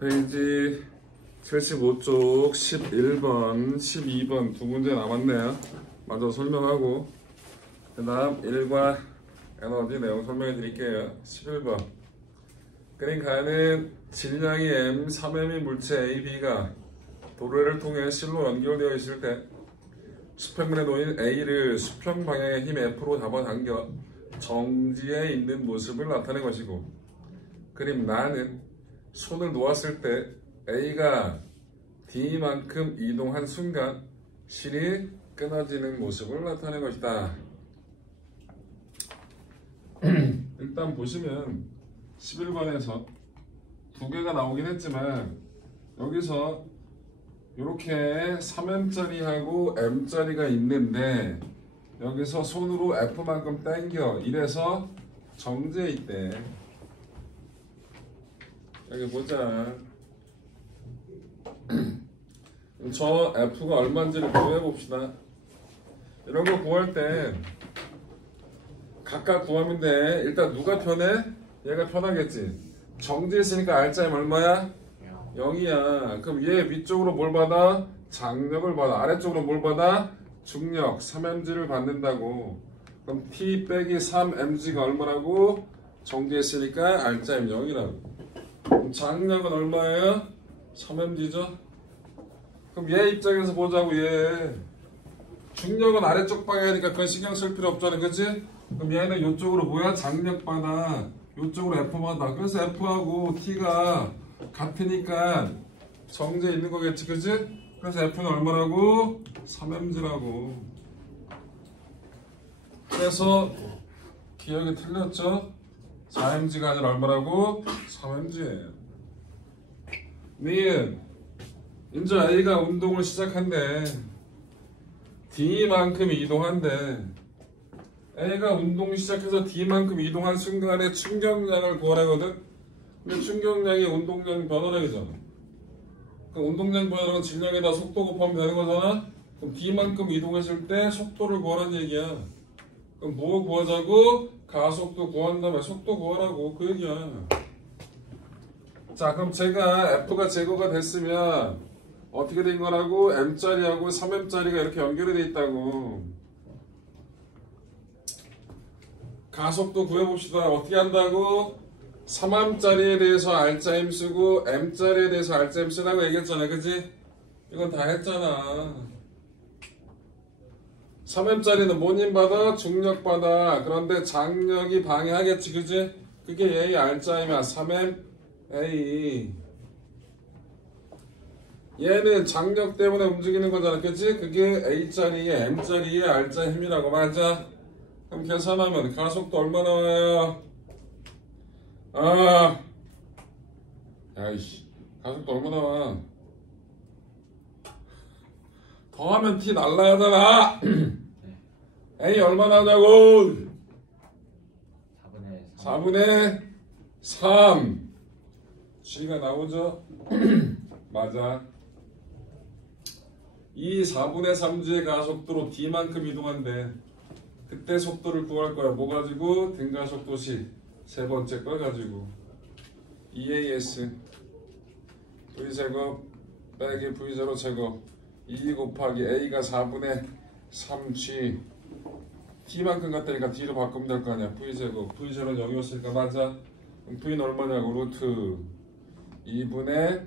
페이지 75쪽 11번, 12번 두 문제 남았네요. 먼저 설명하고 그 다음 1과 에너지 내용 설명해 드릴게요. 11번 그러니까는 질량이 M, 3M의 물체 A, B가 도래를 통해 실로 연결되어 있을 때 수평면에 놓인 A를 수평 방향의 힘 F로 잡아당겨 정지해 있는 모습을 나타낸 것이고, 그림 나는 손을 놓았을 때 A가 D만큼 이동한 순간 실이 끊어지는 모습을 나타낸 것이다. 일단 보시면 11번에서 두 개가 나오긴 했지만 여기서 이렇게 3M짜리하고 M짜리가 있는데 여기서 손으로 F만큼 당겨 이래서 정지해 있대. 여기 보자. 저 F가 얼마인지를 구해 봅시다. 이런 거 구할 때 각각 구하면 돼. 일단 누가 편해? 얘가 편하겠지. 정지했으니까 R자임 얼마야? 0이야. 그럼 얘 위쪽으로 뭘 받아? 장력을 받아. 아래쪽으로 뭘 받아? 중력 3mg를 받는다고. 그럼 T 빼기 3mg가 얼마라고? 정지했으니까 R자임 0이라고. 그럼 장력은 얼마예요? 3mg죠? 그럼 얘 입장에서 보자고. 얘 중력은 아래쪽 방향이니까 그건 신경 쓸 필요 없잖아, 그치? 그럼 얘는 이쪽으로 뭐야? 장력 받아. 이쪽으로 F 받아. 그래서 F하고 T가 같으니까 정지해 있는 거겠지, 그치? 그래서 F는 얼마라고? 3mg라고. 그래서 기억이 틀렸죠? 4mg가 아니라 얼마라고? 3mg예요. 니은 이제 A가 운동을 시작한대. D만큼 이동한대. A가 운동 시작해서 D만큼 이동한 순간에 충격량을 구하라거든. 근데 충격량이 운동량 변화량이잖아. 그럼 운동량 변화량은 질량에다 속도 곱하면 되는 거잖아. 그럼 D만큼 이동했을 때 속도를 구하라는 얘기야. 그럼 뭐 구하자고? 가속도 구한 다음에 속도 구하라고, 그 얘기야. 자, 그럼 제가 F가 제거가 됐으면 어떻게 된 거라고? M짜리하고 3M짜리가 이렇게 연결이 돼 있다고. 가속도 구해봅시다. 어떻게 한다고? 3M짜리에 대해서 R자임 쓰고 M짜리에 대해서 R자임 쓰라고 얘기했잖아, 그치? 이건 다 했잖아. 3M짜리는 뭔 힘 받아? 중력 받아. 그런데 장력이 방해하겠지, 그치? 그게 A R자임이야. 3M A. 얘는 장력 때문에 움직이는 거잖아, 그치? 그게 A짜리에 M짜리에 R자 힘이라고. 맞아? 그럼 계산하면 가속도 얼마 나와요? 야이씨, 가속도 얼마 나와? 더하면 T 날라가잖아. A 얼마 나오냐고? 4분의 3 G가 나오죠? 맞아. 이 4분의 3G의 가속도로 D만큼 이동한대. 그때 속도를 구할 거야. 뭐 가지고? 등가속도식 세 번째 걸 가지고 EAS V제곱 빼기 V0 제곱 2 곱하기 A가 4분의 3G T만큼 같다니까 D로 바꾸면 될 거 아니야. V제곱 V0는 0이었으니까 맞아. 그럼 V는 얼마냐고? 루트 2분의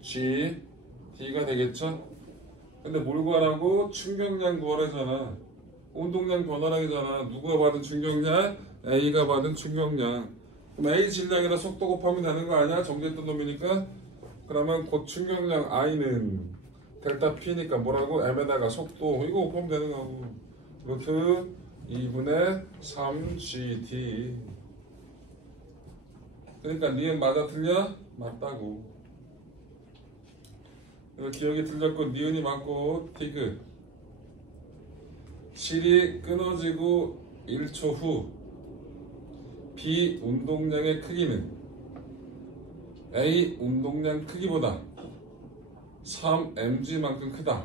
3G D가 되겠죠? 근데 뭘 구하라고? 충격량 구하라잖아. 운동량 변화량이잖아. 누가 받은 충격량? A가 받은 충격량. 그럼 A 질량이랑 속도 곱하면 되는 거 아니야? 정제했던 놈이니까. 그러면 곧 충격량 I는 델타 P니까 뭐라고? M에다가 속도 이거 곱하면 되는 거고. 루트 2분의 3GT. 그러니까 니은 맞아 틀려? 맞다고. 기억이 틀렸고 니은이 맞고 티그. 실이 끊어지고 1초 후 B 운동량의 크기는 A 운동량 크기보다 3mg만큼 크다.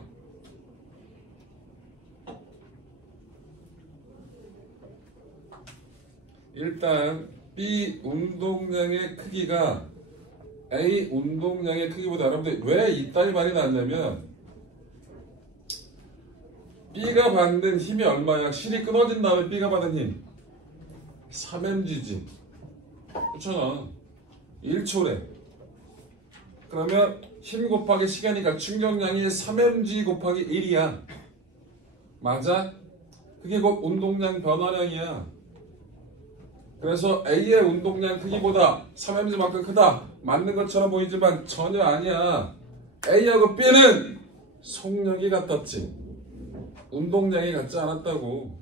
일단 B 운동량의 크기가 A 운동량의 크기보다 여러분들 왜 이따위 말이 나왔냐면 B가 받는 힘이 얼마야? 실이 끊어진 다음에 B가 받는 힘 3mg지. 그렇잖아. 1초래. 그러면 힘 곱하기 시간이니까 충격량이 3mg 곱하기 1이야. 맞아? 그게 곧 운동량 변화량이야. 그래서 A의 운동량 크기보다 3mg만큼 크다. 맞는 것처럼 보이지만 전혀 아니야. A하고 B는 속력이 같았지. 운동량이 같지 않았다고.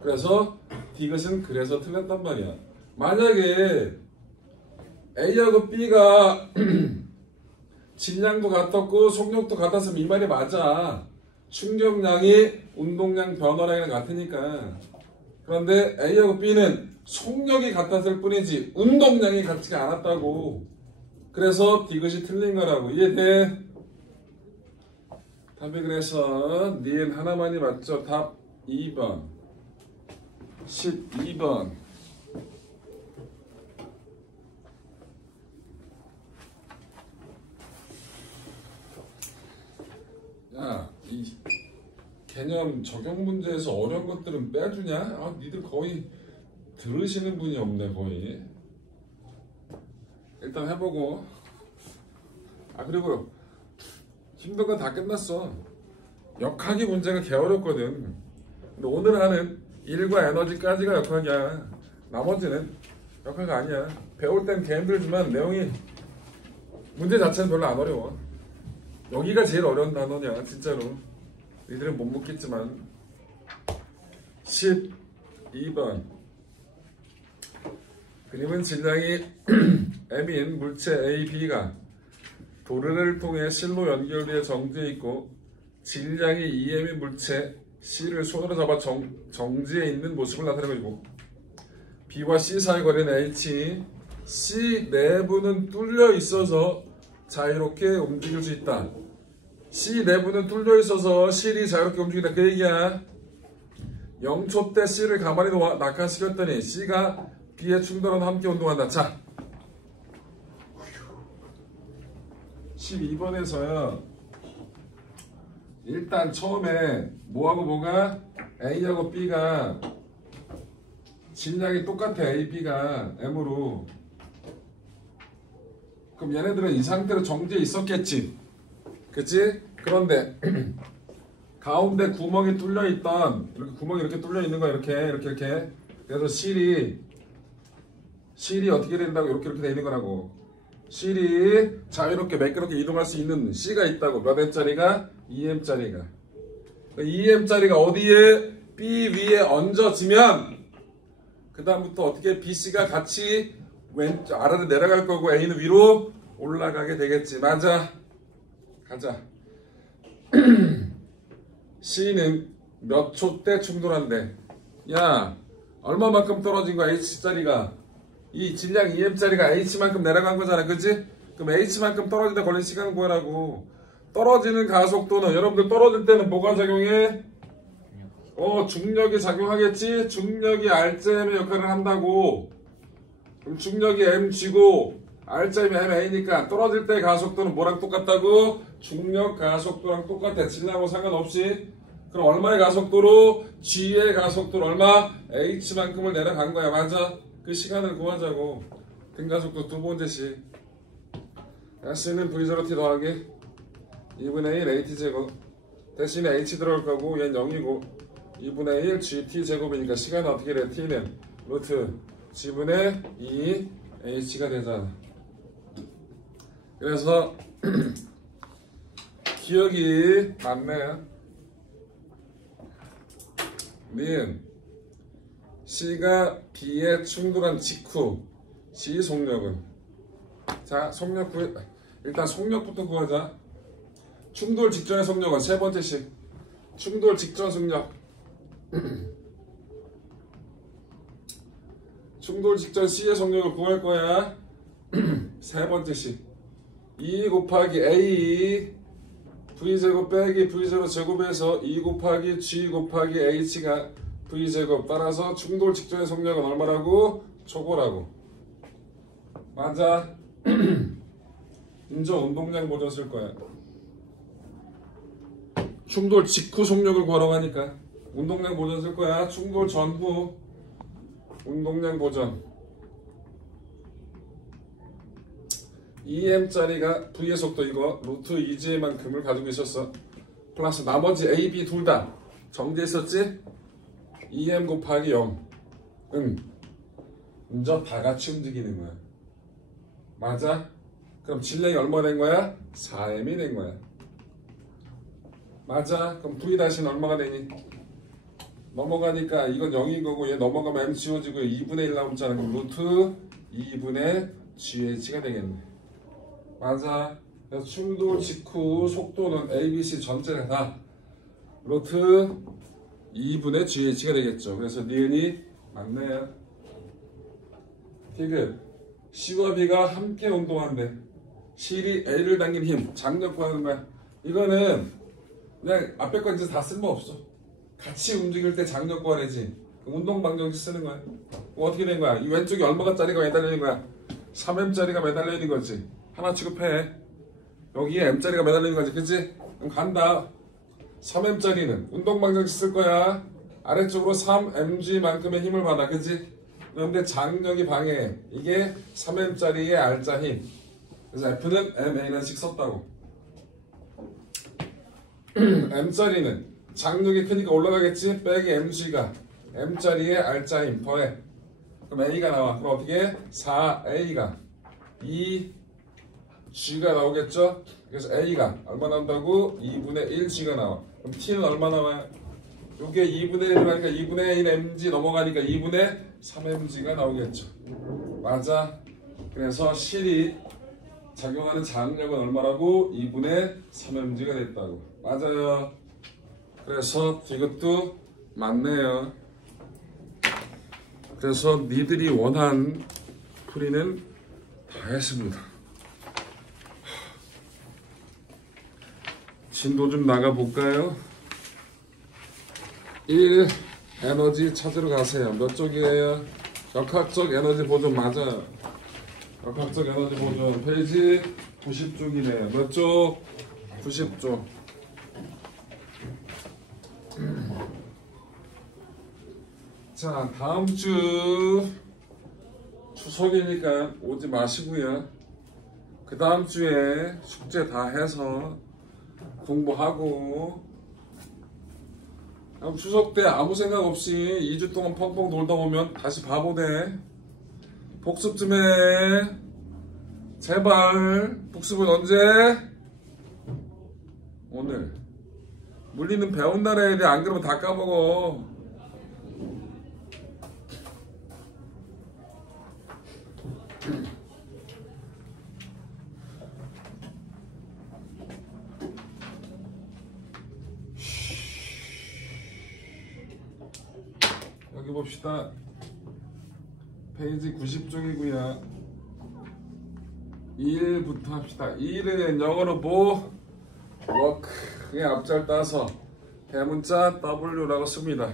그래서 디귿은 그래서 틀렸단 말이야. 만약에 A하고 B가 질량도 같았고 속력도 같았으면 이 말이 맞아. 충격량이 운동량 변화량이랑 같으니까. 그런데 A하고 B는 속력이 같았을 뿐이지 운동량이 같지가 않았다고. 그래서 디귿이 틀린 거라고. 이해돼? 답이 그래서 니은 하나만이 맞죠? 답 2번 12번. 야, 이 개념 적용 문제에서 어려운 것들은 빼주냐? 아, 니들 거의 들으시는 분이 없네 거의. 일단 해보고. 아, 그리고 힘든 건 다 끝났어. 역학이 문제가 개 어렵거든. 근데 오늘 하는 일과 에너지까지가 역학이야. 나머지는 역학 아니야. 배울 땐 개 힘들지만 내용이 문제 자체는 별로 안 어려워. 여기가 제일 어려운 단어냐 진짜로. 니들은 못 묻겠지만. 12번. 그림은 질량이 M인 물체 A, B가 도르를 통해 실로 연결되어 정지해 있고 질량이 2M인 물체 C를 손으로 잡아 정지해 있는 모습을 나타내고 있고 B와 C 사이 거리는 H, C 내부는 뚫려 있어서 자유롭게 움직일 수 있다. C 내부는 뚫려 있어서 실이 자유롭게 움직인다. 그 얘기야. 0초 때 C를 가만히 낙하시켰더니 C가 B에 충돌하며 함께 운동한다. 자, 12번에서요. 일단 처음에 뭐하고 뭐가? A하고 B가 질량이 똑같아. A, B가 M으로. 그럼 얘네들은 이 상태로 정지해 있었겠지. 그치? 그런데 가운데 구멍이 뚫려 있던 이렇게 구멍이 이렇게 뚫려 있는 거야. 이렇게. 그래서 실이 어떻게 된다고 이렇게 돼 있는 거라고. 실이 자유롭게 매끄럽게 이동할 수 있는 C가 있다고. 몇 M짜리가? 2M짜리가. 2M짜리가 어디에? B 위에 얹어지면 그 다음부터 어떻게 BC가 같이 아래로 내려갈 거고 A는 위로 올라가게 되겠지. 맞아. 가자. C는 몇 초 때 충돌한대. 야, 얼마만큼 떨어진 거야 H짜리가? 이 질량 2M짜리가 H만큼 내려간 거잖아. 그치? 그럼 H만큼 떨어지다 걸린 시간은 구하라고. 떨어지는 가속도는 여러분들 떨어질 때는 뭐가 작용해? 중력이 작용하겠지? 중력이 R자임의 역할을 한다고. 그럼 중력이 mg고 R자임이 ma니까 떨어질 때 가속도는 뭐랑 똑같다고? 중력 가속도랑 똑같아. 질량하고 상관없이. 그럼 얼마의 가속도로? g의 가속도는 얼마? h만큼을 내려간 거야. 맞아? 그 시간을 구하자고. 등가속도 두 번째씩. C는 V0T 더하기 2분의 1 AT제곱. 대신에 H 들어갈 거고 얘는 0이고 2분의 1 GT제곱이니까 시간은 어떻게 돼? T는 루트 G분의 2 H가 되잖아. 그래서 기억이 맞네. 니은 C가 B에 충돌한 직후 C 속력은, 자 속력 일단 속력부터 구하자. 충돌 직전의 속력은 세 번째씩. 충돌 직전 속력. 충돌 직전 C의 속력을 구할 거야. 세 번째씩. 2 곱하기 A V제곱 빼기 V0 제곱에서 2 곱하기 G 곱하기 H가 V제곱. 따라서 충돌 직전의 속력은 얼마라고? 초고라고. 맞아. 이제 운동량 보존 쓸 거야. 충돌 직후 속력을 구하러가니까 운동량 보존 쓸 거야. 충돌 전후 운동량 보존. EM짜리가 V의 속도 이거 루트 2g만큼을 가지고 있었어. 플러스 나머지 A, B 둘 다 정지했었지? EM 곱하기 0. 이제 다 같이 움직이는 거야. 맞아? 그럼 질량이 얼마 된 거야? 4m이 된 거야. 맞아? 그럼 V 다시는 얼마가 되니? 넘어가니까 이건 0인 거고 얘 넘어가면 M 지워지고 2분의 1 남았잖아. 그럼 루트 2분의 GH가 되겠네. 맞아. 그래서 충돌 직후 속도는 ABC 전체가 다 루트 2분의 GH가 되겠죠. 그래서 니은이 맞네요. 디귿 C와 B가 함께 운동한대. 실이 A를 당긴 힘, 장력 구하는 거야. 이거는 그냥 앞에 거 이제 다 쓸모없어. 같이 움직일 때 장력 구하래지. 운동 방정식 쓰는 거야. 어떻게 된 거야? 이 왼쪽이 얼마짜리가 매달려 있는 거야? 3M짜리가 매달려 있는 거지. 하나 취급해. 여기에 M짜리가 매달려 있는 거지. 그치? 그럼 간다. 3M짜리는 운동 방정식 쓸 거야. 아래쪽으로 3mg만큼의 힘을 받아. 그치? 그런데 장력이 방해해. 이게 3M짜리의 R자 힘. 그래서 F는 MA라는 식 썼다고. M짜리는 장력이 크니까 올라가겠지? 빼기 mg가 M짜리의 R자 힘 더해. 그럼 A가 나와. 그럼 어떻게? 4A가 2G가 나오겠죠? 그래서 A가 얼마 나온다고? 2분의 1G가 나와. 그럼 T는 얼마 나와요? 요게 2분의 1을 하니까 2분의 1 mg 넘어가니까 2분의 3mg가 나오겠죠. 맞아. 그래서 실이 작용하는 장력은 얼마라고? 2분의 3mg가 됐다고. 맞아요. 그래서 이것도 맞네요. 그래서 니들이 원한 풀이는 다 했습니다. 진도 좀 나가볼까요? 1. 에너지 찾으러 가세요. 몇 쪽이에요? 역학적 에너지 보존 맞아요. 역학적 에너지 보존 페이지 90쪽이네요. 몇 쪽? 90쪽. 자, 다음 주 추석이니까 오지 마시고요. 그 다음 주에 숙제 다 해서 공부하고, 추석 때 아무 생각 없이 2주 동안 펑펑 돌다 보면 다시 바보 돼. 복습 좀 해. 제발. 복습은 언제? 오늘. 물리는 배운 날 해야 돼. 안 그러면 다 까먹어. 여기 봅시다. 페이지 90쪽이고요. 2일부터 합시다. 2일은 영어로 뭐? 워크의 앞자를 따서 대문자 W라고 씁니다.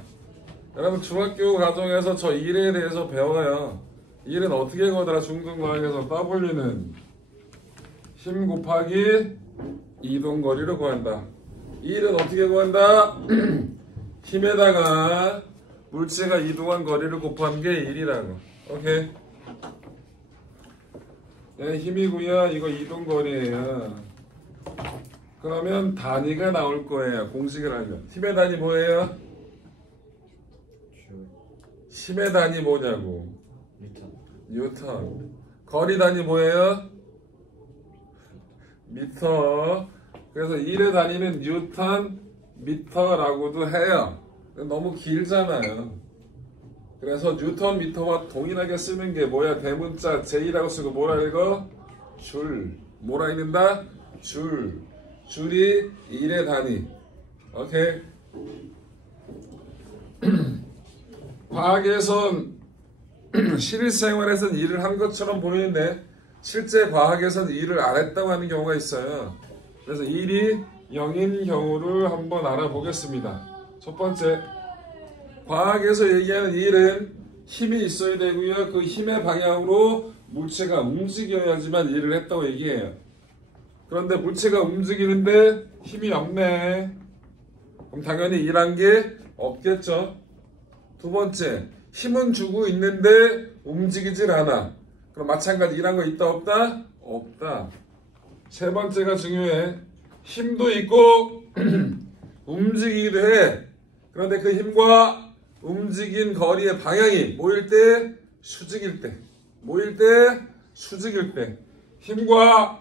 여러분 중학교 과정에서 저 2일에 대해서 배워요. 2일은 어떻게 구하더라? 중등과학에서 W는 힘 곱하기 이동거리를 구한다. 2일은 어떻게 구한다? 힘에다가 물체가 이동한 거리를 곱한 게 1이라고. 오케이? 네, 힘이고요. 이거 이동거리예요. 그러면 단위가 나올 거예요. 공식을 하면. 힘의 단위 뭐예요? 힘의 단위 뭐냐고. 뉴턴. 거리 단위 뭐예요? 미터. 그래서 1의 단위는 뉴턴 미터라고도 해요. 너무 길잖아요. 그래서 뉴턴 미터와 동일하게 쓰는 게 뭐야? 대문자 J라고 쓰고 뭐라 읽어? 줄. 뭐라 읽는다? 줄. 줄이 1의 단위. 오케이? 과학에선 실생활에선 일을 한 것처럼 보이는데 실제 과학에선 일을 안 했다고 하는 경우가 있어요. 그래서 일이 0인 경우를 한번 알아보겠습니다. 첫 번째, 과학에서 얘기하는 일은 힘이 있어야 되고요. 그 힘의 방향으로 물체가 움직여야지만 일을 했다고 얘기해요. 그런데 물체가 움직이는데 힘이 없네. 그럼 당연히 일한 게 없겠죠. 두 번째, 힘은 주고 있는데 움직이질 않아. 그럼 마찬가지 일한 거 있다 없다? 없다. 세 번째가 중요해. 힘도 있고 움직이기도 해. 그런데 그 힘과 움직인 거리의 방향이 모일 때, 수직일 때. 모일 때, 수직일 때. 힘과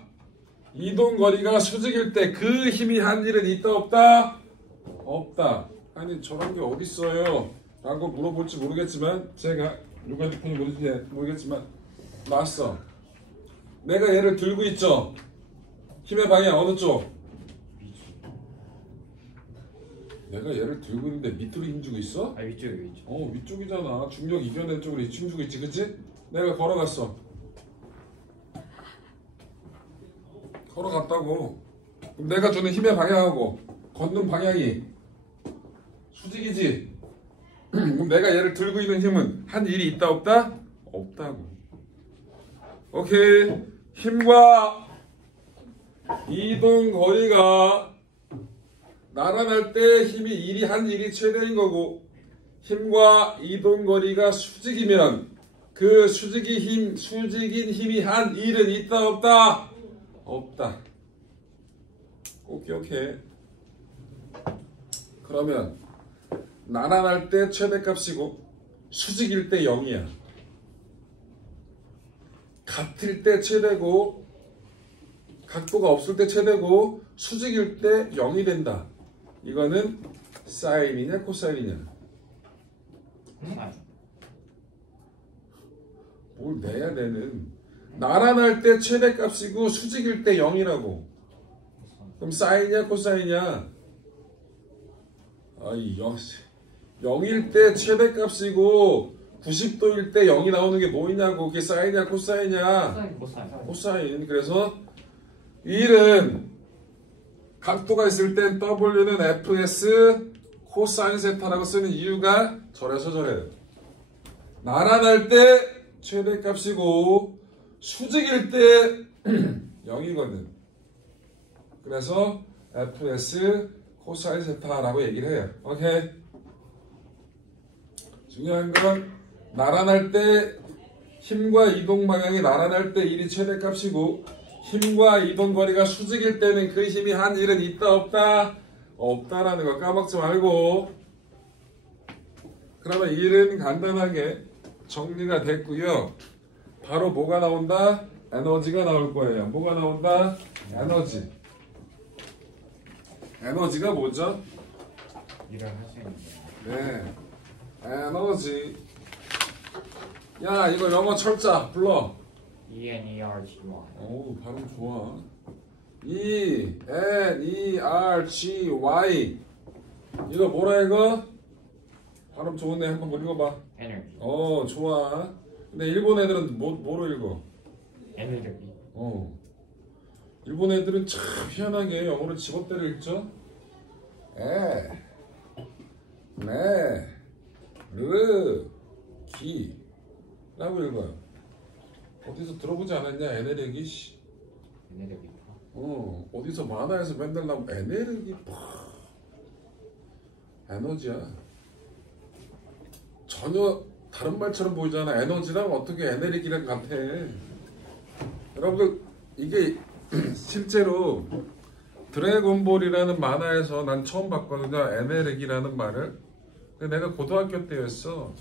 이동 거리가 수직일 때 그 힘이 한 일은 있다 없다? 없다. 아니 저런 게 어딨어요? 라고 물어볼지 모르겠지만 제가 누가 핸드폰이 모르겠지만 나왔어. 내가 얘를 들고 있죠. 힘의 방향 어느 쪽? 내가 얘를 들고 있는데 밑으로 힘주고 있어? 아 위쪽이죠. 위쪽이잖아. 중력 이겨낸 쪽으로 힘주고 있지, 그치? 내가 걸어갔어. 걸어갔다고. 그럼 내가 주는 힘의 방향하고 걷는 방향이 수직이지. 그럼 내가 얘를 들고 있는 힘은 한 일이 있다 없다? 없다고. 오케이. 힘과 이동 거리가 나란할 때 힘이 일이 한 일이 최대인 거고, 힘과 이동 거리가 수직이면 그 수직인 힘이 한 일은 있다 없다? 없다. 오케이. 그러면 나란할 때 최대값이고 수직일 때 0이야. 같을 때 최대고 각도가 없을 때 최대고 수직일 때 0이 된다. 이거는 사인이냐 코사인이냐? 뭘 내야 되는. 나란할 때 최대값이고 수직일 때 0이라고. 그럼 사인이냐 코사인이냐? 아이 0일 때 최대값이고 90도일 때 0이 나오는 게 뭐이냐고. 그게 사인이냐 코사인이냐? 코사인. 그래서 이 일은 각도가 있을 땐 W는 fs 코사인 세타라고 쓰는 이유가 저래서 저래요. 나란할 때 최대값이고 수직일 때 0이거든. 그래서 fs 코사인 세타라고 얘기를 해요. 오케이. 중요한 건 나란할 때 힘과 이동 방향이 나란할 때 일이 최대값이고 힘과 이동 거리가 수직일 때는 그 힘이 한 일은 있다 없다? 없다라는 거 까먹지 말고. 그러면 이 일은 간단하게 정리가 됐고요. 바로 뭐가 나온다? 에너지가 나올 거예요. 뭐가 나온다? 에너지. 에너지가 뭐죠? 일을 하시는 네, 에너지. 야, 이거 영어 철자 불러. ENERGY. 오, 발음 좋아. ENERGY. 이거 뭐라 이거? 발음 좋은데 한번 읽어봐. 에너지. 좋아. 근데 일본 애들은 뭐로 읽어? 에너지. 일본 애들은 참 희한하게 영어를 집어대로 읽죠? 기 라고 읽어요. 어디서 들어보지 않았냐? 에네르기. 에너지. 어디서 만화에서 맨날 나오면 에네르기. 에너지야. 전혀 다른 말처럼 보이잖아. 에너지랑 어떻게 에네르기랑 같아. 여러분들 이게 실제로 드래곤볼이라는 만화에서 난 처음 봤거든요. 에네르기라는 말을. 근데 내가 고등학교 때였어.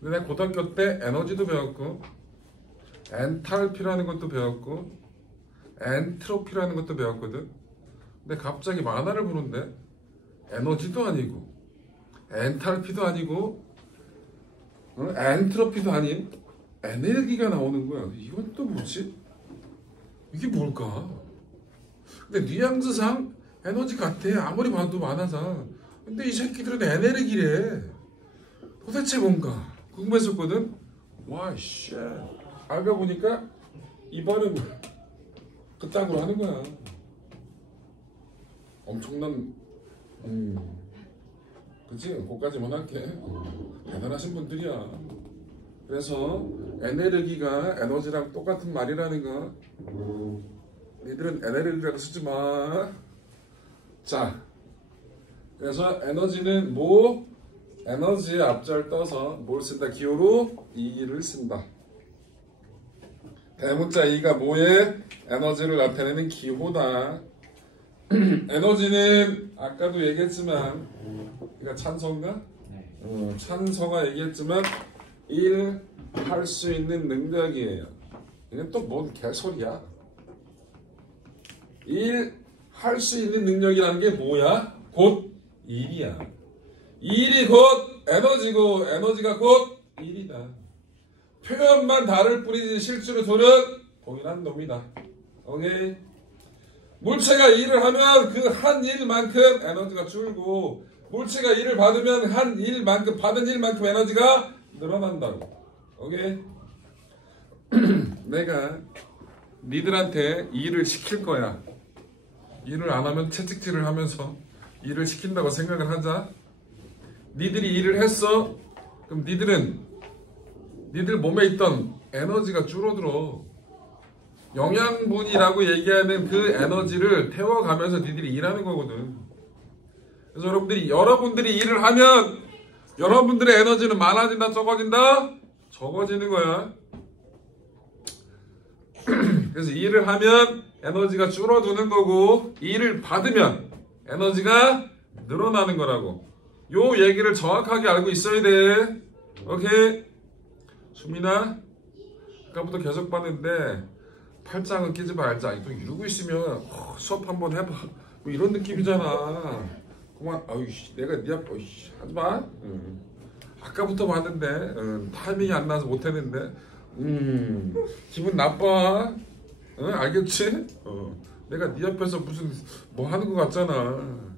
근데 내가 고등학교 때 에너지도 배웠고 엔탈피라는 것도 배웠고 엔트로피라는 것도 배웠거든. 근데 갑자기 만화를 보는데 에너지도 아니고 엔탈피도 아니고 엔트로피도 아닌 에너지가 나오는 거야. 이건 또 뭐지? 이게 뭘까? 근데 뉘앙스상 에너지 같아. 아무리 봐도 만화상. 근데 이 새끼들은 에너지래. 도대체 뭔가 궁금했었거든. 와, 씨. 알고 보니까 이 발음 그딴 걸 하는 거야. 엄청난 그치? 그거까지만 할게. 대단하신 분들이야. 그래서 에너지가 에너지랑 똑같은 말이라는 거 니들은 에너지라고 쓰지 마. 자, 그래서 에너지는 뭐? 에너지의 앞절 떠서 뭘 쓴다? 기호로 E를 쓴다. 대문자 E가 뭐에? 에너지를 나타내는 기호다. 에너지는 아까도 얘기했지만, 그러니까 찬성가? 네. 찬성가 얘기했지만 일 할 수 있는 능력이에요. 이건 또 뭔 개소리야? 일 할 수 있는 능력이라는 게 뭐야? 곧 일이야. 일이 곧 에너지고 에너지가 곧 일이다. 표현만 다를 뿐이지 실제로 둘은 동일한 놈이다. 오케이? 물체가 일을 하면 그 한 일만큼 에너지가 줄고 물체가 일을 받으면 한 일만큼 받은 일만큼 에너지가 늘어난다고. 오케이? 내가 니들한테 일을 시킬 거야. 일을 안 하면 채찍질을 하면서 일을 시킨다고 생각을 하자. 니들이 일을 했어. 그럼 니들 몸에 있던 에너지가 줄어들어. 영양분이라고 얘기하는 그 에너지를 태워가면서 니들이 일하는 거거든. 그래서 여러분들이 일을 하면 여러분들의 에너지는 많아진다, 적어진다? 적어지는 거야. 그래서 일을 하면 에너지가 줄어드는 거고 일을 받으면 에너지가 늘어나는 거라고. 요 얘기를 정확하게 알고 있어야 돼. 오케이? 수민아, 아까부터 계속 봤는데 팔짱은 끼지 말자. 또 이러고 있으면 수업 한번 해봐. 뭐 이런 느낌이잖아. 그만. 아이씨, 내가 네 앞에 하지 마. 아까부터 봤는데 타이밍이 안 나서 못했는데 기분 나빠. 알겠지? 내가 네 앞에서 무슨 뭐 하는 것 같잖아.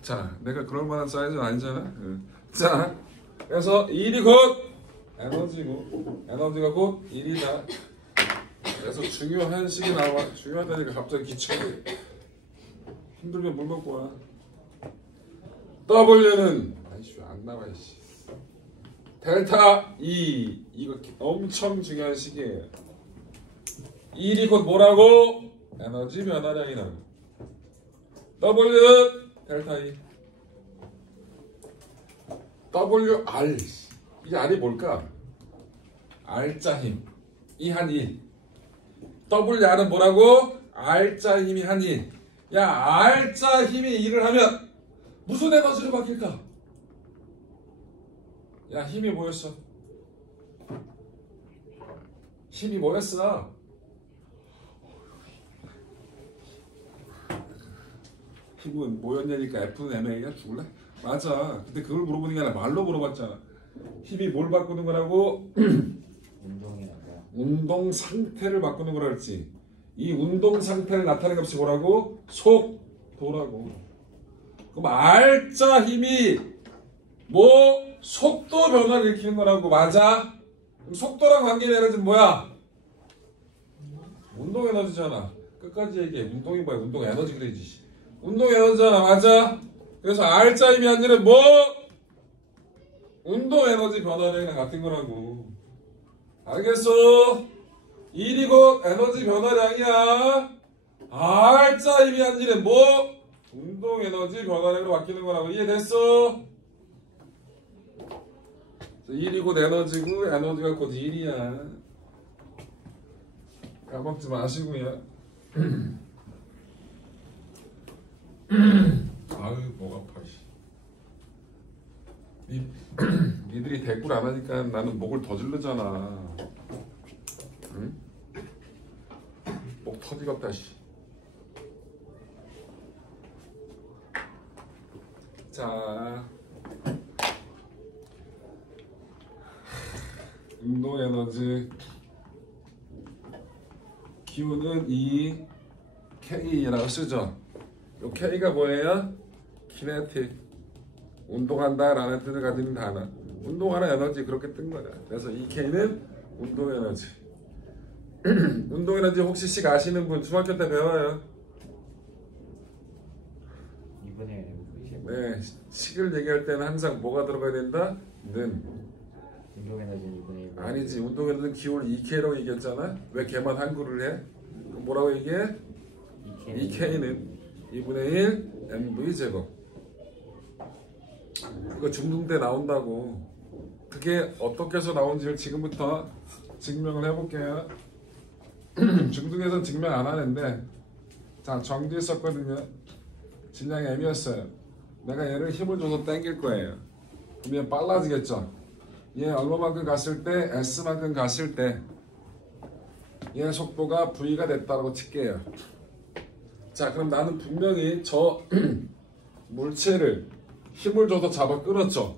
자, 내가 그럴 만한 사이즈는 아니잖아. 자, 그래서 일이 곧 에너지고 에너지가 곧 일이다. 그래서 중요한 식이 나와. 중요하다니까 갑자기 기침이. 힘들면 물 먹고 와. W는 아이씨 안 나와 이씨. 델타 E 이거 엄청 중요한 식이에요. 일이 곧 뭐라고? 에너지 변화량이다. W는 델타 E. WR. 이 R이 뭘까? R자 힘. 이 한 1. WR은 뭐라고? R자 힘이 한 1. 야, R자 힘이 일을 하면 무슨 에너지로 바뀔까? 야, 힘이 뭐였어? 힘이 뭐였어? 힘은 뭐였냐니까 F는 MA가 죽을래? 맞아. 근데 그걸 물어보는 게 아니라 말로 물어봤잖아. 힘이 뭘 바꾸는 거라고? 운동이라고요. 운동 상태를 바꾸는 거라 그랬지. 이 운동 상태를 나타내는 값이 뭐라고? 속도라고. 그럼 R자 힘이 뭐 속도 변화를 일으키는 거라고. 맞아? 그럼 속도랑 관계된 에너지는 뭐야? 운동 에너지잖아. 끝까지 얘기해. 운동이 뭐야? 운동 에너지 그래야지. 운동 에너지잖아. 맞아? 그래서 R자 힘이 아니라 뭐? 운동 에너지 변화량이랑 같은 거라고. 알겠어? 일이 곧 에너지 변화량이야. R자 힘이 아니라 뭐? 운동 에너지 변화량으로 바뀌는 거라고. 이해됐어? 일이 곧 에너지고 에너지가 곧 일이야. 까먹지 마시고요. 아유 목 아파. 니들이 대꾸를 안 하니까 나는 목을 더 질르잖아. 응? 목 터지겠다 씨. 자, 운동 에너지 기호는 이 K라고 쓰죠. 이 K가 뭐예요? 키네틱. 운동한다 라는 뜻을 가지는 단어. 운동하는 에너지 그렇게 뜬 거야. 그래서 이 K는 운동 에너지. 운동 에너지 혹시 식 아시는 분 중학교 때 배워요. 이번에 네, 식을 얘기할 때는 항상 뭐가 들어가야 된다? 는. 운동 에너지 이번에 아니지. 운동 에너지는 기호를 2K라고 얘기했잖아. 왜 걔만 한글을 해? 그럼 뭐라고 이게? 2K는 2분의 1 mv 제곱. 이거 중등 때 나온다고. 그게 어떻게 해서 나온지를 지금부터 증명을 해볼게요. 중등에서는 증명 안 하는데, 자, 정지했었거든요. 질량이 m이었어요. 내가 얘를 힘을 줘서 당길 거예요. 그럼 얘 빨라지겠죠. 얘 얼마만큼 갔을 때, s만큼 갔을 때 얘 속도가 v가 됐다고 칠게요. 자, 그럼 나는 분명히 저 물체를 힘을 줘서 잡아 끌었죠.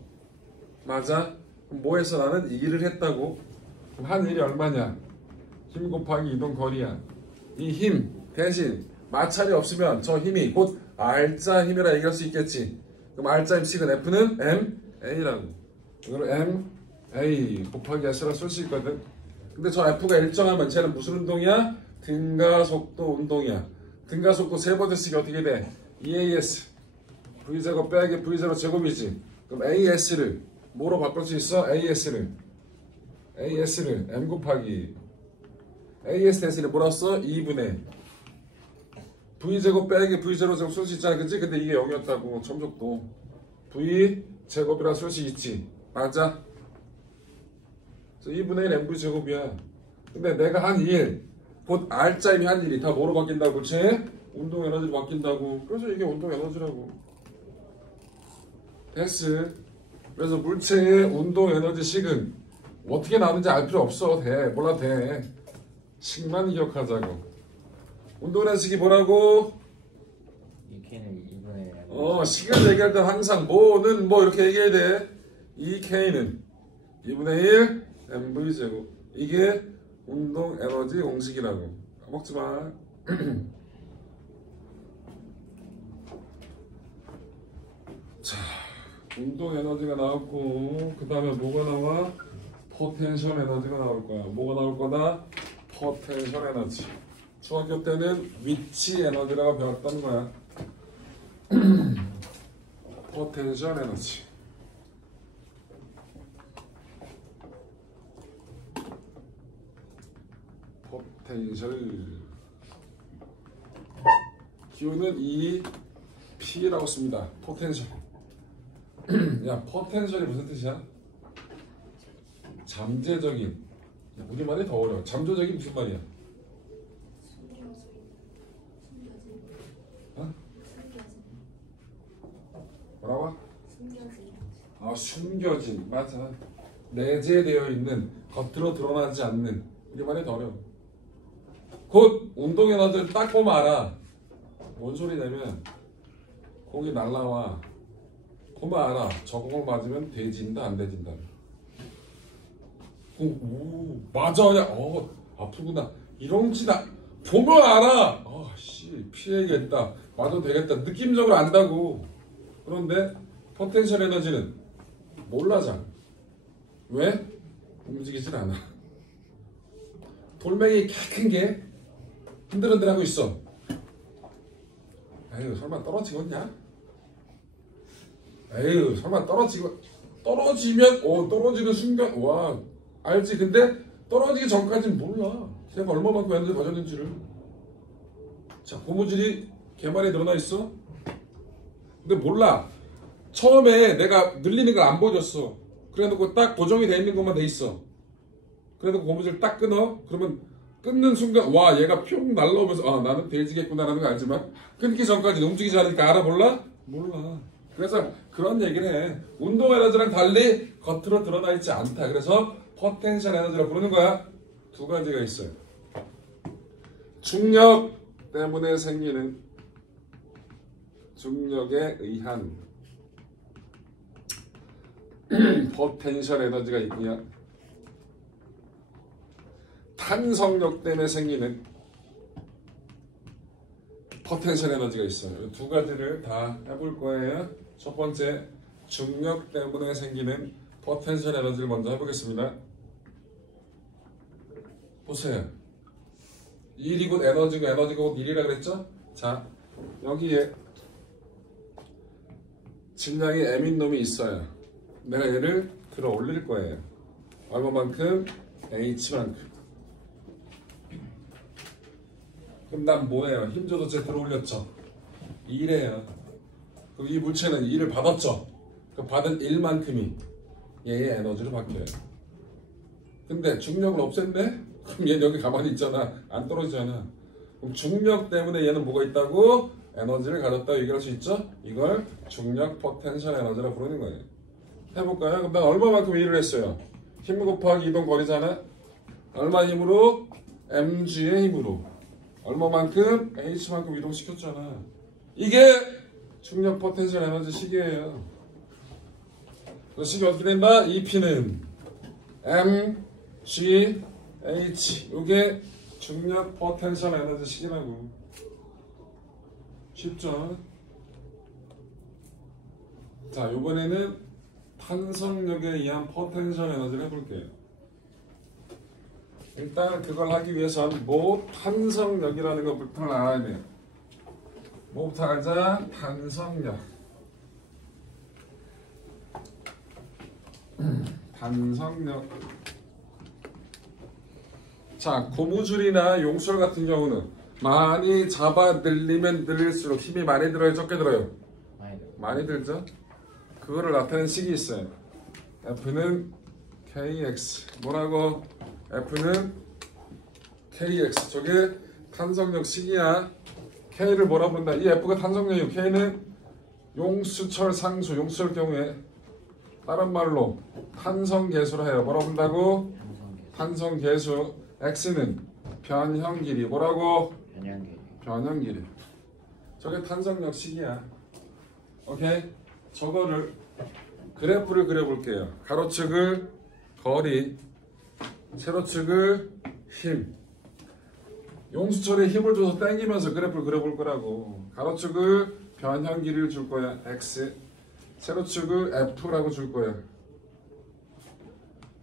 맞아? 그럼 뭐 해서 나는 이 일을 했다고? 그럼 한 일이 얼마냐? 힘 곱하기 이동 거리야. 이 힘 대신 마찰이 없으면 저 힘이 곧 R자 힘이라 얘기할 수 있겠지. 그럼 R자 힘식은 F는 MA라고. 이걸 MA 곱하기 S라 쓸 수 있거든. 근데 저 F가 일정하면 쟤는 무슨 운동이야? 등가속도 운동이야. 등가속도 세 번째 쓰기 어떻게 돼? EAS V제곱 빼기 V0 제곱이지. 그럼 AS를 뭐로 바꿀 수 있어? AS를 M 곱하기 AS 대신에 뭐라 써? 2분의 V제곱 빼기 V0 제곱 쓸 수 있잖아. 그치? 근데 이게 0이었다고. 점속도 V제곱이라 쓸 수 있지. 맞아? 2분의 1 MV 제곱이야. 근데 내가 한 일, 곧 R자임이 한 일이 다 뭐로 바뀐다고? 그렇지? 운동 에너지로 바뀐다고. 그래서 이게 운동 에너지라고. 됐어. 그래서 물체의 운동 에너지 식은 어떻게 나오는지 알 필요 없어. 돼. 몰라도 돼. 식만 기억하자고. 운동 에너지 식이 뭐라고? 2K는 2분의 식을 얘기할 때 항상 뭐는 뭐 이렇게 얘기해야 돼. 2K는 2분의 1 MV제곱. 이게 운동 에너지 공식이라고. 까먹지 마. 자, 운동 에너지가 나왔고, 그 다음에 뭐가 나와? 포텐셜 에너지가 나올 거야. 뭐가 나올 거다? 포텐셜 에너지. 중학교 때는 위치 에너지라고 배웠던 거야. 포텐셜 에너지. 포텐셜. 기호는 P라고 씁니다. 포텐셜. 야, 포텐셜이 무슨 뜻이야? 잠재적인. 우리말이 더 어려워. 잠재적인 무슨 말이야? 어? 뭐라고? 숨겨진. 맞아. 내재되어 있는, 겉으로 드러나지 않는. 우리말이 더 어려워. 곧 운동 에너지를 딱 보면 알아. 뭔 소리냐면 공이 날라와. 보면 알아. 저 공을 맞으면 대진다 안 대진다. 오, 맞아. 야, 아프구나. 이런 짓 보면 알아. 피해야겠다. 맞아도 되겠다. 느낌적으로 안다고. 그런데 포텐셜 에너지는 몰라 잘. 왜? 움직이질 않아. 돌멩이 큰 게 흔들흔들하고 있어. 에휴, 설마 떨어지겠냐? 에휴, 설마 떨어지면 떨어지는 순간 와 알지. 근데 떨어지기 전까지는 몰라. 걔가 얼마만큼 에너지 가졌는지를. 자, 고무줄이 개만에 늘어나 있어. 근데 몰라. 처음에 내가 늘리는 걸 안 보여줬어. 그래놓고 딱 고정이 돼 있는 것만 돼 있어. 그래도 고무줄 딱 끊어. 그러면 끊는 순간 와 얘가 뿅 날라오면서 나는 돼지겠구나라는 거 알지만 끊기 전까지 움직이지 않으니까 알아 몰라? 몰라. 그래서 그런 얘기를 해. 운동 에너지랑 달리 겉으로 드러나 있지 않다. 그래서 포텐셜 에너지라고 부르는 거야. 두 가지가 있어요. 중력 때문에 생기는 중력에 의한 포텐셜 에너지가 있고요. 탄성력 때문에 생기는 포텐셜 에너지가 있어요. 두 가지를 다 해볼 거예요. 첫 번째, 중력 때문에 생기는 포텐셜 에너지를 먼저 해보겠습니다. 보세요. 1이 곧 에너지고 에너지가 곧 1이라 그랬죠? 자, 여기에 질량이 m인 놈이 있어요. 내가 얘를 들어 올릴 거예요. 얼마만큼? h만큼. 그럼 난 뭐예요? 힘 줘서 Z를 올렸죠. 1이에요. 그럼 이 물체는 2를 받았죠. 그 받은 1만큼이 얘의 에너지로 바뀌어요. 근데 중력을 없앴네? 그럼 얘는 여기 가만히 있잖아. 안 떨어지잖아. 그럼 중력 때문에 얘는 뭐가 있다고? 에너지를 가졌다고 얘기할 수 있죠? 이걸 중력 포텐셜 에너지라고 부르는 거예요. 해볼까요? 그럼 난 얼마만큼 일을 했어요? 힘 곱하기 이동 거리잖아. 얼마 힘으로? mg의 힘으로. 얼마만큼? h만큼 이동시켰잖아. 이게 중력 포텐셜 에너지 식이에요. 그 식이 어떻게 된다? EP는 m, g, h. 이게 중력 포텐셜 에너지 식이라고. 쉽죠? 자, 이번에는 탄성력에 의한 포텐셜 에너지를 해볼게요. 일단 그걸 하기 위해선 탄성력이라는 것부터 알아야 돼요. 뭐부터 알자? 탄성력. 탄성력. 자, 고무줄이나 용설 같은 경우는 많이 잡아 늘리면 늘릴수록 힘이 많이 들어요, 적게 들어요? 많이 들죠? 그거를 나타내는 식이 있어요. F는 KX. 뭐라고? F는 KX. 저게 탄성력 식이야. K를 뭐라 부른다? 이 F가 탄성력이고 K는 용수철 상수, 용수철 경우에 다른 말로 탄성계수로 해요. 뭐라 부른다고? 탄성계수. X는 변형길이. 뭐라고? 변형길이. 저게 탄성력 식이야. 오케이? 저거를 그래프를 그려볼게요. 가로축을 거리, 세로축을 힘. 용수철에 힘을 줘서 당기면서 그래프를 그려볼 거라고. 가로축을 변형 길이를 줄 거야. x. 세로축을 f라고 줄 거야.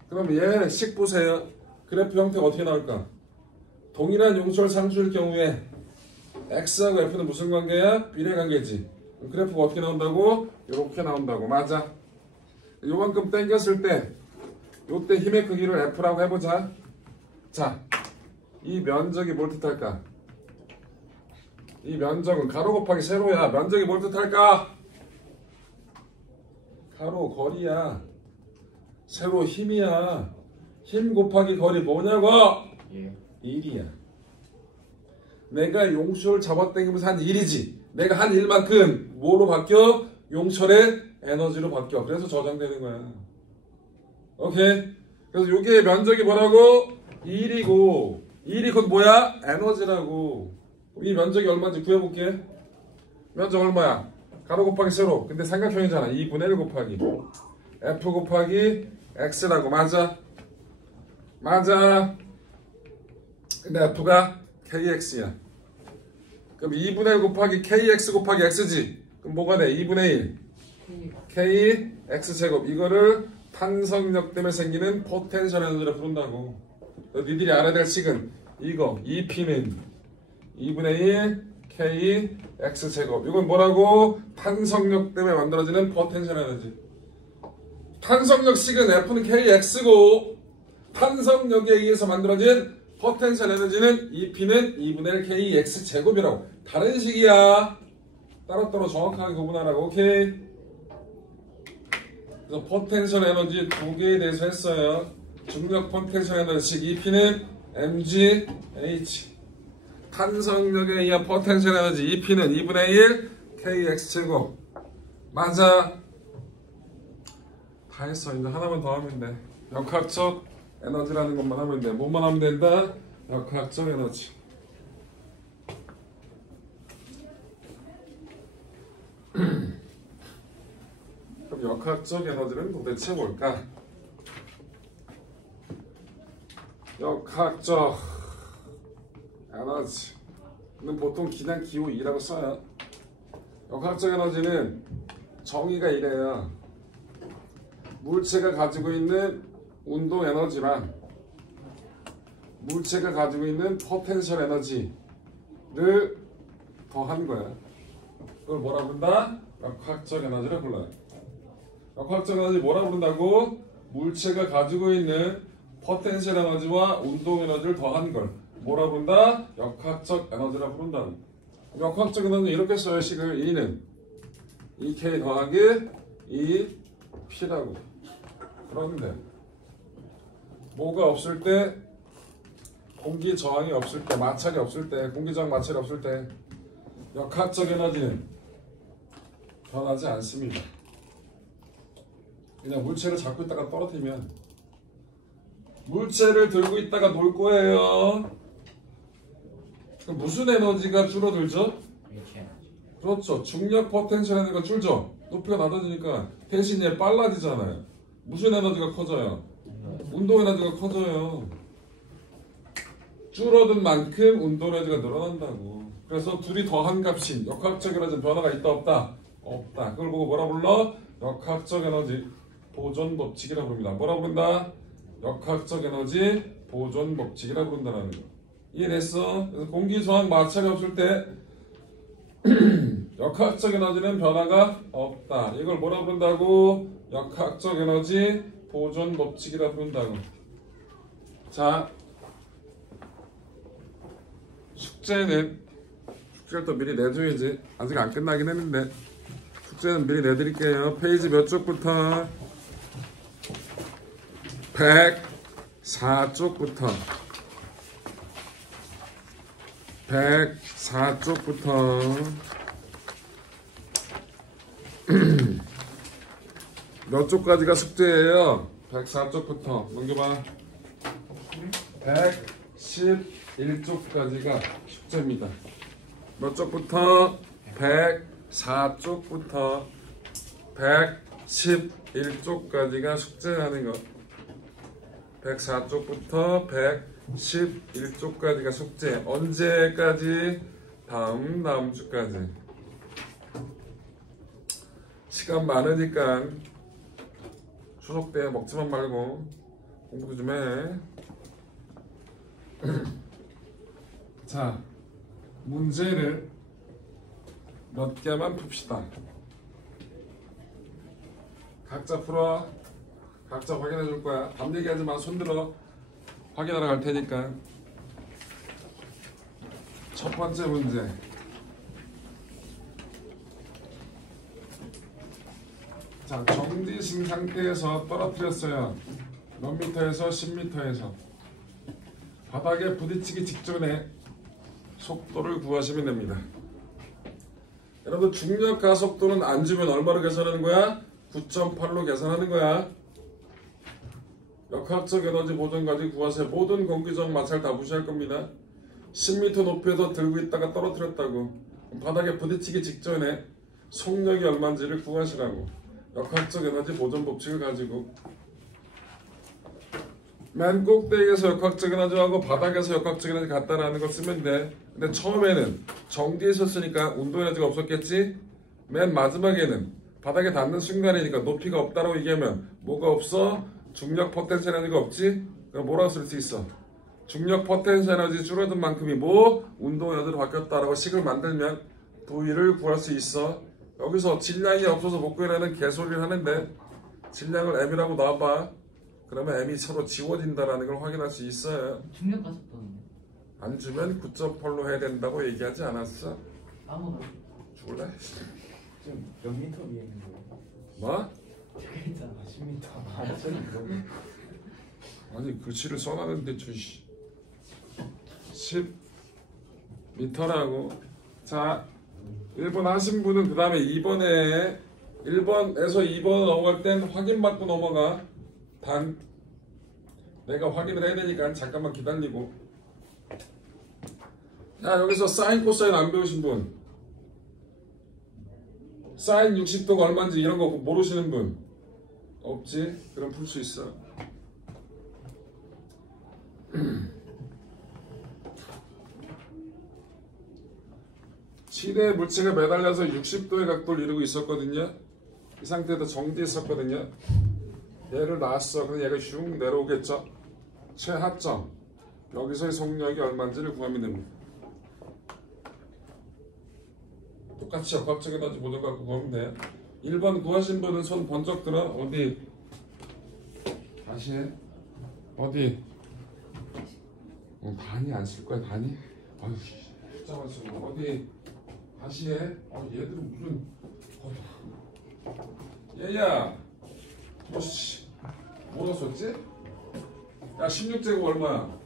그럼 얘 식 보세요. 그래프 형태가 어떻게 나올까? 동일한 용수철 상수일 경우에 x하고 f는 무슨 관계야? 비례 관계지. 그래프가 어떻게 나온다고? 이렇게 나온다고. 맞아. 요만큼 당겼을 때 요때 힘의 크기를 F라고 해보자. 자, 이 면적이 뭘 뜻할까? 이 면적은 가로 곱하기 세로야. 면적이 뭘 뜻할까? 가로 거리야. 세로 힘이야. 힘 곱하기 거리 뭐냐고? 1이야. 내가 용수를 잡아당기면서 한 1이지. 내가 한 일만큼 뭐로 바뀌어? 용철의 에너지로 바뀌어. 그래서 저장되는 거야. 오케이? 그래서 요게 면적이 뭐라고? 1이고 1이 곧 뭐야? 에너지라고. 이 면적이 얼마인지 구해볼게. 면적 얼마야? 가로 곱하기 세로. 근데 삼각형이잖아. 2분의 1 곱하기 F 곱하기 X라고. 맞아? 맞아. 근데 F가 KX야. 그럼 2분의 1 곱하기 KX 곱하기 X지. 그럼 뭐가 돼? 2분의 1 KX제곱. 이거를 탄성력 때문에 생기는 포텐셜 에너지를 부른다고. 니들이 알아야 될 식은 이거. EP는 2분의 1 KX제곱. 이건 뭐라고? 탄성력 때문에 만들어지는 포텐셜 에너지. 탄성력 식은 F는 KX고 탄성력에 의해서 만들어진 포텐셜 에너지는 EP는 2분의 1 KX제곱이라고. 다른 식이야. 따로따로 정확하게 구분하라고. 오케이? 그래서 포텐셜 에너지 두 개에 대해서 했어요. 중력 포텐셜 에너지식 EP는 mgh. 탄성력에 의한 포텐셜 에너지 EP는 2분의 1 kx제곱. 맞아. 다 했어. 이제 하나만 더 하면 돼. 역학적 에너지라는 것만 하면 돼. 뭐만 하면 된다? 역학적 에너지. 그럼 역학적 에너지는 도대체 뭘까? 역학적 에너지는 보통 그냥 기호 2라고 써요. 역학적 에너지는 정의가 이래요. 물체가 가지고 있는 운동 에너지랑 물체가 가지고 있는 포텐셜 에너지를 더한 거야. 그걸 뭐라 부른다? 역학적 에너지를 불러요. 역학적 에너지 뭐라 부른다고? 물체가 가지고 있는 포텐셜 에너지와 운동 에너지를 더한 걸 뭐라 부른다? 역학적 에너지라 부른다. 역학적 에너지 이렇게 써요. 식을 E는 EK 더하기 EP라고. 그런데 뭐가 없을 때, 공기 저항이 없을 때, 마찰이 없을 때, 공기 저항 마찰이 없을 때 역학적 에너지는 변하지 않습니다. 그냥 물체를 잡고 있다가 떨어뜨리면, 물체를 들고 있다가 놀 거예요. 그럼 무슨 에너지가 줄어들죠? 위치 에너지. 그렇죠. 중력 포텐셜 에너지가 줄죠. 높이가 낮아지니까 대신 얘 빨라지잖아요. 무슨 에너지가 커져요? 운동 에너지가 커져요. 줄어든 만큼 운동 에너지가 늘어난다고. 그래서 둘이 더한 값인 역학적 에너지 변화가 있다 없다? 없다. 그걸 보고 뭐라 불러? 역학적 에너지 보존 법칙이라 부릅니다. 뭐라 부른다? 역학적 에너지 보존 법칙이라 부른다는 거. 이해됐어? 그래서 공기 저항 마찰이 없을 때 역학적 에너지는 변화가 없다. 이걸 뭐라 부른다고? 역학적 에너지 보존 법칙이라 부른다고. 자, 숙제를 또 미리 내줘야지. 아직 안 끝나긴 했는데 숙제는 미리 내드릴게요. 페이지 몇 쪽부터? 104쪽부터 104쪽부터 몇 쪽까지가 숙제예요? 104쪽부터 넘겨봐. 111쪽까지가 숙제입니다. 몇 쪽부터? 104쪽부터 111쪽까지가 숙제라는 거. 104쪽부터 111쪽까지가 숙제. 언제까지? 다음 주까지. 시간 많으니까 추석 때 먹지만 말고 공부도 좀 해. 자, 문제를 몇 개만 풉시다. 각자 풀어. 각자 확인해 줄 거야. 답 얘기하지 마. 손 들어. 확인하러 갈 테니까. 첫 번째 문제. 자, 정지신 상태에서 떨어뜨렸어요. 몇 미터에서? 10미터에서. 바닥에 부딪히기 직전에 속도를 구하시면 됩니다. 여러분, 중력 가속도는 안 주면 얼마로 계산하는 거야? 9.8로 계산하는 거야. 역학적 에너지 보존 가지고 구하세요. 모든 공기저항 마찰 다 무시할 겁니다. 10m 높이에서 들고 있다가 떨어뜨렸다고. 바닥에 부딪히기 직전에 속력이 얼마인지를 구하시라고. 역학적 에너지 보존 법칙을 가지고 맨 꼭대기에서 역학적 에너지하고 바닥에서 역학적 에너지 같다라는 걸 쓰면 돼. 근데 처음에는 정지에 있었으니까 운동 에너지가 없었겠지. 맨 마지막에는 바닥에 닿는 순간이니까 높이가 없다라고 얘기하면 뭐가 없어? 중력 포텐셜 에너지가 없지? 그럼 뭐라고 쓸 수 있어? 중력 포텐셜 에너지 줄어든 만큼이 뭐? 운동 에너지로 바뀌었다라고 식을 만들면 V를 구할 수 있어. 여기서 질량이 없어서 못 구해라는 개소리를 하는데 질량을 M이라고 놔봐. 그러면 M이 서로 지워진다라는 걸 확인할 수 있어요. 중력 가속도는 안 주면 9.8로 해야 된다고 얘기하지 않았어? 아무나 죽을래? 지금 몇 미터 위에 있는 거예요? 뭐? 저기 있잖아. 10미터. 아, 저기 너무. 아니 글씨를 써놨는데 10m라고. 자, 1번 하신 분은 그 다음에 2번에 1번에서 2번 넘어갈 땐 확인받고 넘어가. 단 내가 확인을 해야 되니까 잠깐만 기다리고. 야, 여기서 사인 코사인 안 배우신 분, 사인 60도가 얼마인지 이런 거 모르시는 분 없지? 그럼 풀 수 있어. 시대에 물체가 매달려서 60도의 각도를 이루고 있었거든요. 이 상태에서 정지했었거든요. 얘를 놨어. 그럼 얘가 슝 내려오겠죠. 최하점 여기서의 속력이 얼마인지를 구하면 됩니다. 똑같이 역학적 에너지 모든 거 갖고 구하면 돼요. 1번 구하신 분은 손 번쩍 들어. 어디? 다시 해. 어디? 단위 안 쓸 거야 단위? 아유 숫자만 쓰고 어디 다시 해? 얘들은 무슨 얘야 너씨 뭐라 썼지? 야 16제곱 얼마야?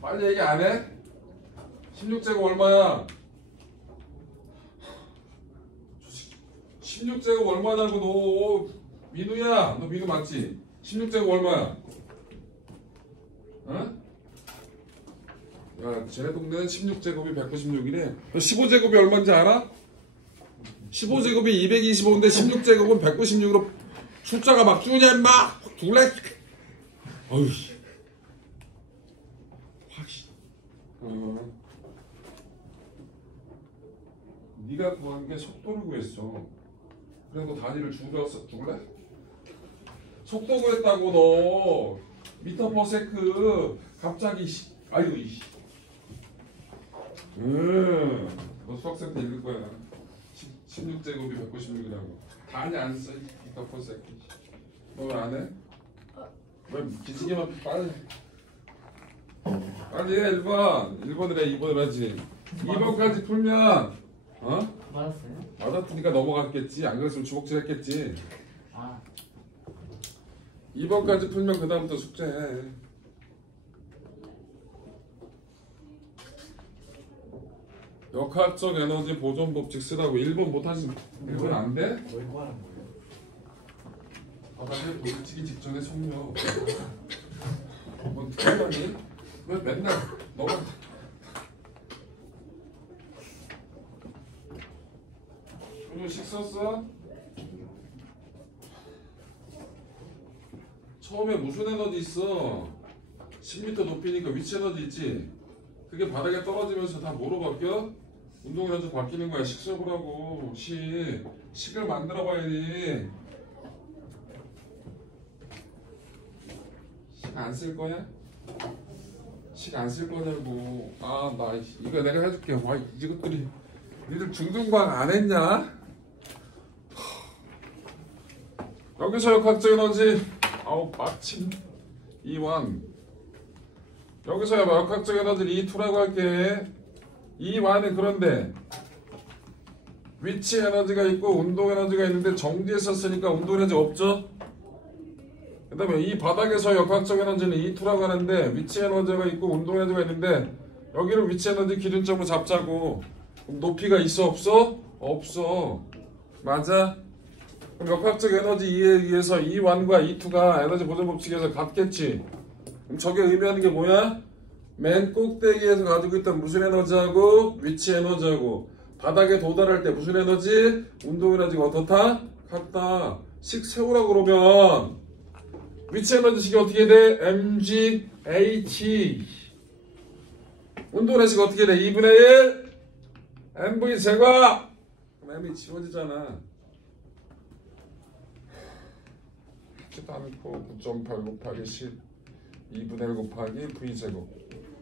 빨리 얘기 안 해? 16제곱 얼마야? 16제곱 얼마냐고 너 민우야 너 민우 맞지? 16제곱 얼마야? 어? 야 쟤네 동네는 16제곱이 196이래 너 15제곱이 얼마인지 알아? 15제곱이 225인데 16제곱은 196으로 숫자가 막 주냐 임마 둘래? 어휴 네가 구한 게 속도를 구했어 그래서 단위를 줄였어 줄래? 속도 구했다고 너 미터 퍼 세크 갑자기 아유 이씨 너 수학생 때 읽을 거야 16제곱이 196이라고 단위 안 써 미터 퍼 세크 너 왜 안 해? 왜 기지개만 빨리 해 1번 1번을 해 2번을 하지 2번까지 풀면 맞았어요? 맞았으니까 넘어갔겠지 안 그랬으면 주먹질 했겠지 아 2번까지 풀면 그 다음부터 숙제해 역학적 에너지 보존 법칙 쓰라고 1번 못하시면 1번 안 돼? 뭘 구하는 거예요? 바닥에 도둑치기 직전에 속력 뭐 특별하니? 왜 맨날 너가 소녀식 썼어? 처음에 무슨 에너지 있어? 10m 높이니까 위치 에너지 있지? 그게 바닥에 떨어지면서 다 뭐로 바뀌어? 운동 에너지 바뀌는 거야. 식 써보라고. 식을 만들어 봐야지. 식 안 쓸 거냐? 식 안 쓸 거냐고. 아, 나 이거 내가 해줄게. 와, 이것들이 니들 중등과학 안 했냐? 여기서 역학적 에너지 아우 빡침 2완 여기서 역학적 에너지를 E2라고 할게 E1은 그런데 위치 에너지가 있고 운동 에너지가 있는데 정지에 썼으니까 운동 에너지 없죠? 그 다음에 이 바닥에서 역학적 에너지는 E2라고 하는데 위치 에너지가 있고 운동 에너지가 있는데 여기를 위치 에너지 기준점으로 잡자고 그럼 높이가 있어 없어? 없어 맞아? 그럼 역학적 에너지 E에 의해서 E1과 E2가 에너지 보존 법칙에서 같겠지. 그럼 저게 의미하는 게 뭐야? 맨 꼭대기에서 가지고 있던 무슨 에너지하고 위치 에너지하고 바닥에 도달할 때 무슨 에너지? 운동 에너지가 어떻다? 같다. 식 세우라고 그러면 위치 에너지식이 어떻게 돼? mgh 운동 에너지가 어떻게 돼? 2분의 1 mv 제곱 그럼 m이 지워지잖아. 않고 9.8 곱하기 10 2분의 1 곱하기 v제곱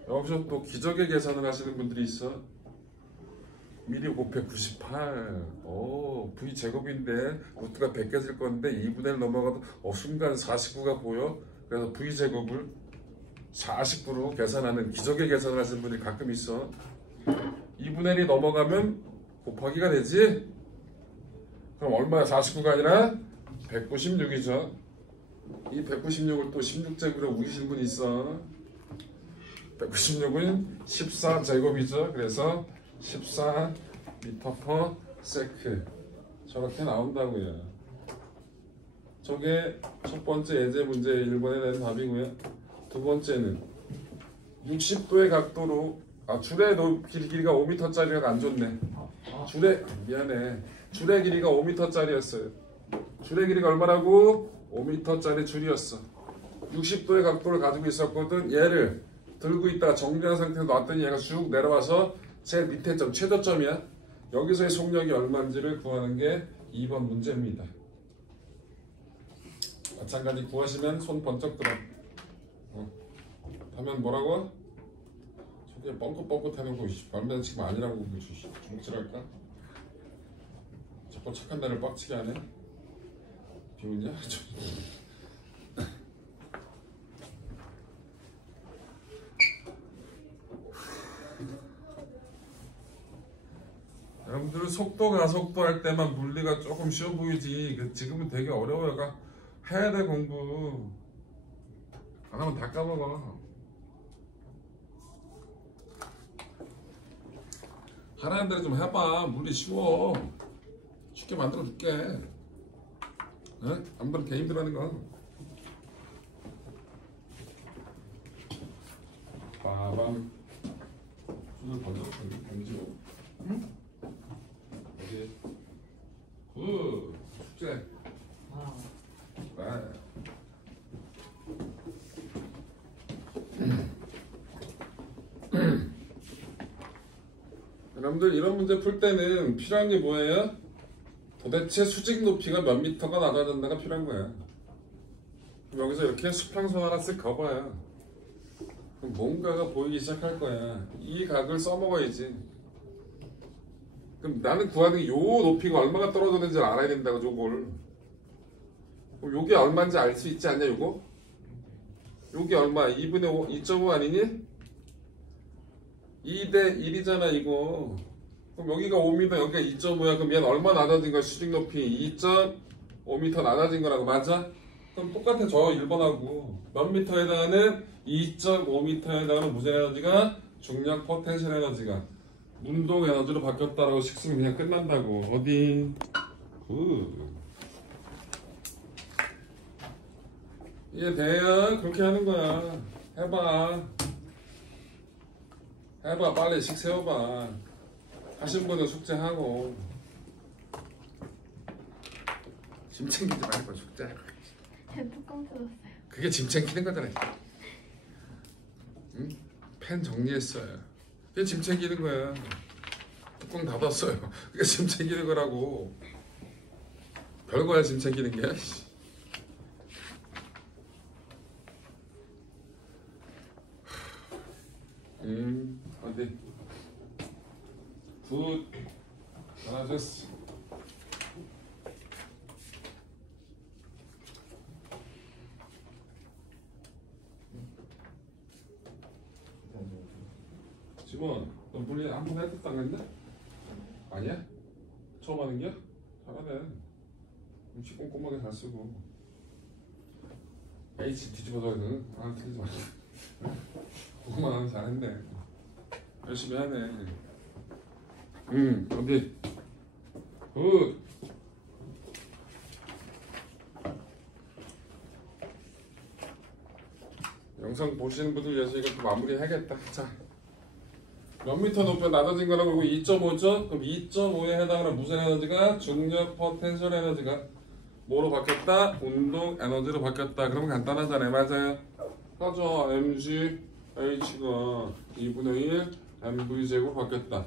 여기서 또 기적의 계산을 하시는 분들이 있어 미리 곱해 98 v제곱인데 루트가 100개질 건데 2분의 1 넘어가도 순간 49가 보여 그래서 v제곱을 49로 계산하는 기적의 계산을 하시는 분들이 가끔 있어 2분의 1이 넘어가면 곱하기가 되지 그럼 얼마야 49가 아니라 196이죠 이 196을 또 16제곱으로 우기시는 분이 있어 196은 14제곱이죠 그래서 14 미터 퍼 세크 저렇게 나온다고요 저게 첫 번째 예제 문제 1번에 대한 답이고요 두 번째는 60도의 각도로 줄의 길이가 5m짜리가 안 좋네 미안해 줄의 길이가 5m짜리였어요 줄의 길이가 얼마라고? 5m짜리 줄이었어 60도의 각도를 가지고 있었거든 얘를 들고 있다가 정지한 상태에서 놨더니 얘가 쭉 내려와서 제일 밑에 점 최저점이야 여기서의 속력이 얼마인지를 구하는 게 2번 문제입니다 마찬가지 구하시면 손 번쩍 들어 하면 뭐라고? 저게 뻥긋뻥긋 해놓고 말면 지금 아니라고 주먹질할까? 자꾸 착한 날을 빡치게 하네 비웃냐? 여러분들 속도 가속도 할 때만 물리가 조금 쉬워 보이지 지금은 되게 어려워요. 그러니까 해야 돼 공부. 안 하면 다 까먹어. 하라는 대로 좀 해봐. 물리 쉬워. 쉽게 만들어 줄게. 응? 아무튼 개 힘들어하는 거. 빠밤. 손을 번쩍 던지고. 응? 여기. 굿. 숙제. 아, 네. 여러분들 이런 문제 풀 때는 필요한 게 뭐예요? 도대체 수직 높이가 몇 미터가 낮아진다가 필요한 거야. 그럼 여기서 이렇게 수평선 하나 쓱 그어봐요. 그럼 뭔가가 보이기 시작할 거야. 이 각을 써먹어야지. 그럼 나는 구하는 게 요 높이가 얼마가 떨어졌는지 알아야 된다고 요걸. 그럼 요게 얼마인지 알 수 있지 않냐 요거? 요게 얼마? 2분의 5, 2.5 아니니? 2대 1이잖아 이거. 그럼 여기가 5m 여기가 2.5야. 그럼 얘는 얼마 낮아진 거야? 수직 높이 2.5m 낮아진 거라고. 맞아? 그럼 똑같아. 저 1번하고 몇 미터에 해당하는 2.5m에 해당하는 무슨 에너지가 중력 포텐셜 에너지가 운동 에너지로 바뀌었다라고 식으면 그냥 끝난다고. 어디? 이해돼요? 그렇게 하는 거야. 해봐. 해봐. 빨리 식 세워봐. 하신 분은 숙제하고. 짐 챙기지 말고 숙제. 뚜껑 뜯었어요. 그게 짐 챙기는 거잖아. 응? 펜 정리했어요. 그게 짐 챙기는 거야. 뚜껑 닫았어요. 그게 짐 챙기는 거라고. 별거야 짐 챙기는 게. 어디? 굿. 잘하셨어. 지원, 너 물리 한번 했었다 그랬나? 아니야? 처음 하는 게야? 잘하네. 음식 꼼꼼하게 잘 쓰고. H 뒤집어서는 틀리지 말고. 그거만 하면 잘했네. 열심히 하네. 어디? 굿. 영상 보시는 분들 위해서 이것도 마무리 해야겠다. 자, 몇 미터 높이가 낮아진 거라고. 2.5죠? 그럼 2.5에 해당하는 무슨 에너지가 중력 포텐셜 에너지가 뭐로 바뀌었다? 운동 에너지로 바뀌었다. 그러면 간단하잖아요. 맞아요. 하죠. mg h가 2분의 1 mv 제곱 바뀌었다.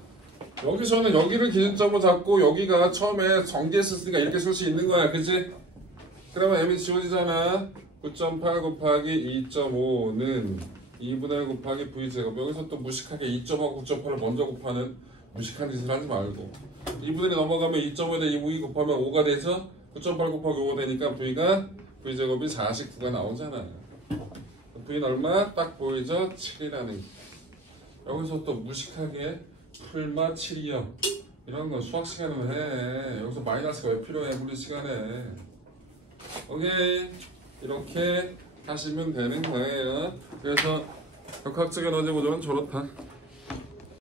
여기서는 여기를 기준점으로 잡고 여기가 처음에 정지했으니까 이렇게 쓸 수 있는 거야. 그치? 그러면 m이 지워지잖아. 9.8 곱하기 2.5는 2분의 1 곱하기 v제곱. 여기서 또 무식하게 2.5, 9.8을 먼저 곱하는 무식한 짓을 하지 말고 2분의 1이 넘어가면 2.5에다 2 곱하면 5가 되죠? 9.8 곱하기 5가 되니까 v제곱이 49가 나오잖아요. v는 얼마? 딱 보이죠? 7이라는. 여기서 또 무식하게 풀마 7이요. 이런 거 수학 시간에 해. 여기서 마이너스가 왜 필요해? 물리 시간에. 오케이. 이렇게 하시면 되는 거예요. 그래서 격학적 에너지 보존은 저렇다.